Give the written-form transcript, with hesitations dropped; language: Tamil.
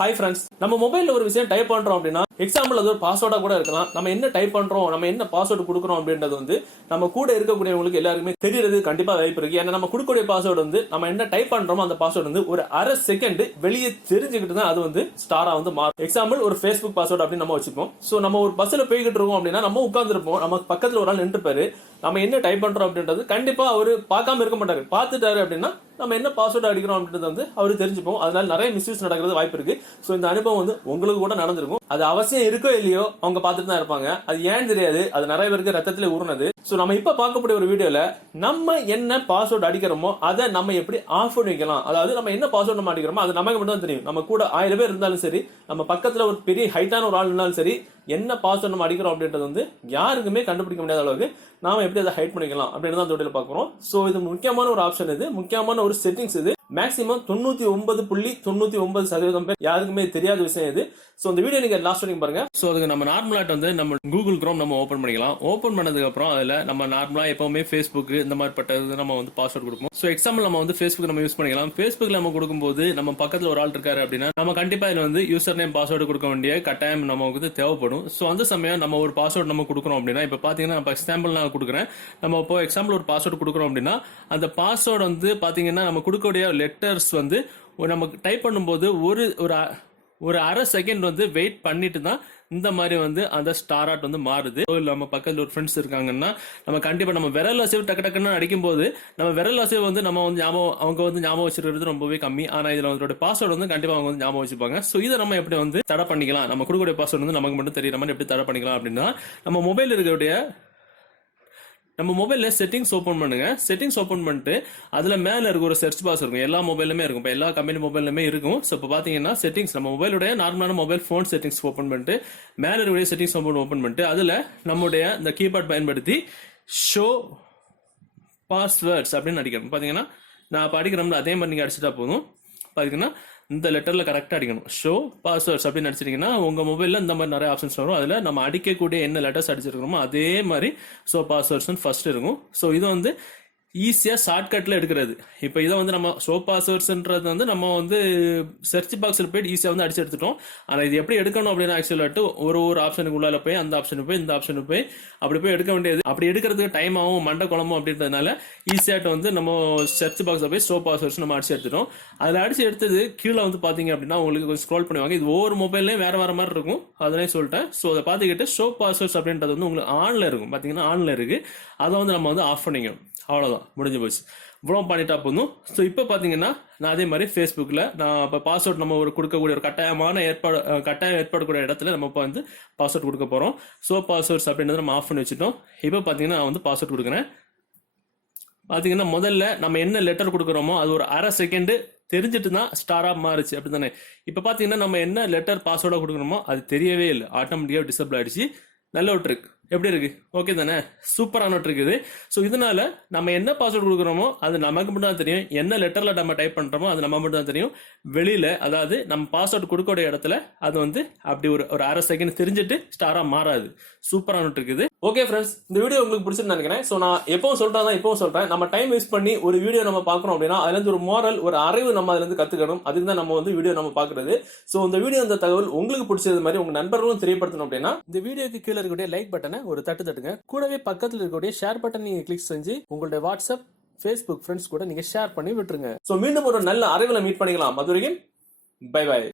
ஹாய் ஃப்ரெண்ட்ஸ், நம்ம மொபைல்ல ஒரு விஷயம் டைப் பண்றோம் அப்படின்னா எக்ஸாம்பிள் அது ஒரு பாஸ்வேர்டா கூட இருக்கலாம். நம்ம என்ன டைப் பண்றோம், நம்ம என்ன பாஸ்வேர்டு கொடுக்குறோம் அப்படின்றது வந்து நம்ம கூட இருக்கக்கூடியவங்களுக்கு எல்லாருக்குமே தெரியறது கண்டிப்பா வாய்ப்பு இருக்கு. ஏன்னா நம்ம கொடுக்கக்கூடிய பாஸ்வேர்டு வந்து நம்ம என்ன டைப் பண்றோமோ அந்த பாஸ்வேர்டு வந்து ஒரு அரை செகண்ட் வெளியே தெரிஞ்சுக்கிட்டு தான் அது வந்து ஸ்டாரா வந்து மாறும். எக்ஸாம்பிள் ஒரு ஃபேஸ்புக் பாஸ்வேர்டு அப்படின்னு நம்ம வச்சுப்போம். ஸோ நம்ம ஒரு பஸ்ல போய்கிட்டு இருக்கோம் அப்படின்னா நம்ம உட்காந்துருப்போம், நம்ம பக்கத்துல ஒரு ஆள் நின்றுப்பாரு. நம்ம என்ன டைப் பண்றோம் அப்படின்றது கண்டிப்பா அவரு பார்க்காம இருக்க மாட்டாரு. பார்த்துட்டாரு அப்படின்னா நம்ம என்ன பாஸ்வேர்டு அடிக்கிறோம் அப்படின்றது வந்து அவரு தெரிஞ்சுப்போம். அதனால நிறைய மிஸ்யூஸ் நடக்கிறது வாய்ப்பு இருக்கு. ஸோ இந்த அனுபவம் வந்து உங்களுக்கு கூட நடந்திருக்கும். அது அவசியம் இருக்கோ இல்லையோ அவங்க பார்த்துட்டு தான் இருப்பாங்க. அது ஏன் தெரியாது, அது நிறைய பேருக்கு ரத்தத்திலே ஊறுனது. ஸோ நம்ம இப்ப பார்க்கக்கூடிய ஒரு வீடியோல நம்ம என்ன பாஸ்வேர்டு அடிக்கிறோமோ அதை நம்ம எப்படி ஆஃப் பண்ணி வைக்கலாம். அதாவது நம்ம என்ன பாஸ்வேர்டு நம்ம அடிக்கிறோமோ அது நமக்கு மட்டும் தான் தெரியும். நம்ம கூட 1000 பேர் இருந்தாலும் சரி, நம்ம பக்கத்துல ஒரு பெரிய ஹைட்டான ஒரு ஆள் இருந்தாலும் சரி, என்ன பாஸ்வேர்டு நம்ம அடிக்கிறோம் அப்படின்றது வந்து யாருக்குமே கண்டுபிடிக்க முடியாத அளவுக்கு நாம எப்படி அதை ஹைட் பண்ணிக்கலாம் அப்படின்னு தான் தொழில் பார்க்குறோம். ஸோ இது முக்கியமான ஒரு ஆப்ஷன், இது முக்கியமான ஒரு செட்டிங்ஸ். இது மேக்ஸிமம் 99.99% பேர் யாருக்குமே தெரியாத விஷயம் இது. ஸோ இந்த வீடியோ நீங்க லாஸ்ட் வரைக்கும் பாருங்க. ஸோ அதுக்கு நம்ம நார்மலாட் வந்து நம்ம கூகுள் குரோம் நம்ம ஓப்பன் பண்ணிக்கலாம். ஓப்பன் பண்ணதுக்கு அப்புறம் அதுல நம்ம நார்மலா எப்பவுமே ஃபேஸ்புக் இந்த மாதிரி பட்டது நம்ம வந்து பாஸ்வேர்டு கொடுப்போம். ஸோ எக்ஸாம்பிள் நம்ம வந்து ஃபேஸ்புக் நம்ம யூஸ் பண்ணிக்கலாம். ஃபேஸ்புக்ல நம்ம கொடுக்கும்போது நம்ம பக்கத்துல ஒரு ஆள் இருக்காரு அப்படின்னா நம்ம கண்டிப்பா இதுல வந்து யூசர் நேம் பாஸ்வேர்டு கொடுக்க வேண்டிய கட்டாயம் நமக்கு வந்து தேவைப்படும். ஸோ அந்த சமயம் நம்ம ஒரு பாஸ்வேர்டு நம்ம கொடுக்குறோம் அப்படின்னா இப்ப பாத்தீங்கன்னா எக்ஸாம்பிள் நான் கொடுக்குறேன். நம்ம இப்போ எக்ஸாம்பிள் ஒரு பாஸ்வேர்டு கொடுக்குறோம் அப்படின்னா அந்த பாஸ்வேர்டு வந்து பாத்தீங்கன்னா நம்ம கொடுக்கக்கூடிய லெட்டர்ஸ் வந்து நமக்கு டைப் பண்ணும்போது ஒரு அரை செகண்ட் வந்து வெயிட் பண்ணிட்டு தான் இந்த மாதிரி வந்து அந்த ஸ்டார் ஆர்ட் வந்து மாறுது. நம்ம பக்கத்துல ஒரு ஃப்ரெண்ட்ஸ் இருக்காங்கன்னா நம்ம கண்டிப்பா நம்ம விரல் அசைவு டக்கு டக்குன்னு அடிக்கும் போது நம்ம விரல் அசைவு வந்து நம்ம வந்து அவங்க வந்து ஞாபகம் வச்சிருக்கிறது ரொம்பவே கம்மி. ஆனா இதுல அவங்களோட பாஸ்வேர்டு வந்து கண்டிப்பா அவங்க வந்து ஞாபகம் வச்சுப்பாங்க. ஸோ இதை நம்ம எப்படி வந்து தடை பண்ணிக்கலாம், நம்ம கொடுக்கக்கூடிய பாஸ்வேர்டு வந்து நமக்கு மட்டும் தெரியுற மாதிரி எப்படி தடை பண்ணிக்கலாம் அப்படின்னா நம்ம மொபைல் இருக்கக்கூடிய நம்ம மொபைல்ல செட்டிங்ஸ் ஓப்பன் பண்ணுங்க. செட்டிங்ஸ் ஓப்பன் பண்ணிட்டு அதுல மேல இருக்க ஒரு சர்ச் பாக்ஸ் இருக்கும். எல்லா மொபைலுமே இருக்கும், இப்போ எல்லா கம்பெனி மொபைலுமே இருக்கும். ஸோ இப்போ பாத்தீங்கன்னா செட்டிங்ஸ் நம்ம மொபைலுடைய நார்மலான மொபைல் ஃபோன் செட்டிங்ஸ் ஓப்பன் பண்ணிட்டு மேல இருக்கக்கூடிய செட்டிங்ஸ் ஓப்பன் பண்ணிட்டு அதுல நம்முடைய இந்த கீபோர்ட் பயன்படுத்தி ஷோ பாஸ்வேர்ட்ஸ் அப்படின்னு அடிக்கணும். பாத்தீங்கன்னா நான் இப்போ அடிக்கிறோம்ல அதே மாதிரி நீங்க அடிச்சுட்டா போதும். பாத்தீங்கன்னா இந்த லெட்டர்ல கரெக்டா அடிக்கணும். ஷோ பாஸ்வேர்ட்ஸ் அப்படின்னு அடிச்சிட்டீங்கன்னா உங்க மொபைல்ல இந்த மாதிரி நிறைய ஆப்ஷன்ஸ் வரும். அதுல நம்ம அடிக்கக்கூடிய என்ன லெட்டர்ஸ் அடிச்சிருக்கோமோ அதே மாதிரி ஷோ பாஸ்வேர்ட்ஸ் ஃபர்ஸ்ட் இருக்கும். ஸோ இது வந்து ஈஸியா ஷார்ட்கட்ல எடுக்கிறது. இப்போ இதை வந்து நம்ம ஷோ பாஸ்வேர்ட்ஸ்ன்றது வந்து நம்ம வந்து சர்ச் பாக்ஸ்ல போயிட்டு ஈஸியா வந்து அடிச்சு எடுத்துட்டோம். ஆனா இது எப்படி எடுக்கணும் அப்படின்னா ஆக்சுவலாட்டு ஒரு ஆப்ஷனுக்கு உள்ளால போய் அந்த ஆப்ஷனுக்கு போய் இந்த ஆப்ஷனுக்கு போய் அப்படி போய் எடுக்க வேண்டியது. அப்படி எடுக்கிறதுக்கு டைம் ஆகும், மண்டை குழம்பும் அப்படின்றதுனால ஈஸியாட்டு வந்து நம்ம சர்ச் பாக்ஸ்ல போய் ஷோ பாஸ்வேர்ட்ஸ் நம்ம அடிச்சு எடுத்துட்டோம். அதுல அடிச்சு எடுத்தது கீழே வந்து பாத்தீங்க அப்படின்னா உங்களுக்கு கொஞ்சம் ஸ்க்ரோல் பண்ணுவாங்க. இது ஒவ்வொரு மொபைல்லையும் வேற மாதிரி இருக்கும், அதனே சொல்லிட்டேன். ஸோ அதை பார்த்துக்கிட்டு ஷோ பாஸ்வேர்ட்ஸ் அப்படின்றது வந்து உங்களுக்கு ஆன்ல இருக்கும். பாத்தீங்கன்னா ஆன்ல இருக்கு, அதை வந்து நம்ம வந்து ஆஃப் பண்ணிக்கணும். அவ்வளோதான், முடிஞ்சு போச்சு. இவ்வளோ பண்ணிட்டா போதும். ஸோ இப்போ பார்த்தீங்கன்னா நான் அதே மாதிரி ஃபேஸ்புக்கில் நான் இப்போ பாஸ்வேர்ட் நம்ம ஒரு கொடுக்கக்கூடிய ஒரு கட்டாயம் ஏற்படக்கூடிய இடத்துல நம்ம இப்போ வந்து பாஸ்வேர்ட் கொடுக்க போகிறோம். ஸோ பாஸ்வேர்ட்ஸ் அப்படின்றத நம்ம ஆஃப் பண்ணி வச்சுட்டோம். இப்போ பார்த்தீங்கன்னா நான் வந்து பாஸ்வேர்ட் கொடுக்குறேன். பார்த்தீங்கன்னா முதல்ல நம்ம என்ன லெட்டர் கொடுக்குறோமோ அது ஒரு அரை செகண்ட் தெரிஞ்சுட்டு தான் ஸ்டாரா மாறுச்சு, அப்படி தானே. இப்போ பார்த்தீங்கன்னா நம்ம என்ன லெட்டர் பாஸ்வேர்டாக கொடுக்குறோமோ அது தெரியவே இல்லை, ஆட்டோமேட்டிக்காக டிசபிள் ஆயிடுச்சு. நல்ல ஒரு ட்ரிக், எப்படி இருக்கு? ஓகே தானே, சூப்பரான ட்ரிக் இது. ஸோ இதனால நம்ம என்ன பாஸ்வேர்டு கொடுக்குறோமோ அது நமக்கு மட்டும் தான் தெரியும், என்ன லெட்டர்ல நம்ம டைப் பண்றோமோ அது நம்ம மட்டும் தான் தெரியும். வெளியில அதாவது நம்ம பாஸ்வேர்டு கொடுக்கக்கூடிய இடத்துல அது வந்து அப்படி ஒரு அரை செகண்ட் தெரிஞ்சுட்டு ஸ்டாரா மாறாது. சூப்பரான ட்ரிக் இது. ஓகே ஃப்ரெண்ட்ஸ், இந்த வீடியோ உங்களுக்கு பிடிச்சிருந்து நினைக்கிறேன். ஸோ நான் எப்பவும் சொல்றேன், நம்ம டைம் வேஸ்ட் பண்ணி ஒரு வீடியோ நம்ம பார்க்கறோம் அப்படின்னா அதுல இருந்து ஒரு மோரல், ஒரு அறிவு நம்ம அதுல இருந்து கத்துக்கணும். அதுக்கு தான் நம்ம வந்து வீடியோ நம்ம பாக்குறது. ஸோ இந்த வீடியோ, இந்த தகவல் உங்களுக்கு பிடிச்சது மாதிரி உங்க நண்பர்களும் தெரியப்படுத்தணும் அப்படின்னா இந்த வீடியோக்கு கீழே இருக்கக்கூடிய லைக் பட்டனை ஒரு தட்டுங்க. கூடவே பக்கத்தில் இருக்கக்கூடிய ஷேர் பட்டன் நீங்க கிளிக் செஞ்சு உங்களுடைய வாட்ஸ்அப், ஃபேஸ்புக் ஃப்ரெண்ட்ஸ் கூட நீங்க ஷேர் பண்ணி விட்டுருங்க. ஸோ மீண்டும் ஒரு நல்ல அறிவுல மீட் பண்ணிக்கலாம். அது வரைக்கும் பை பை.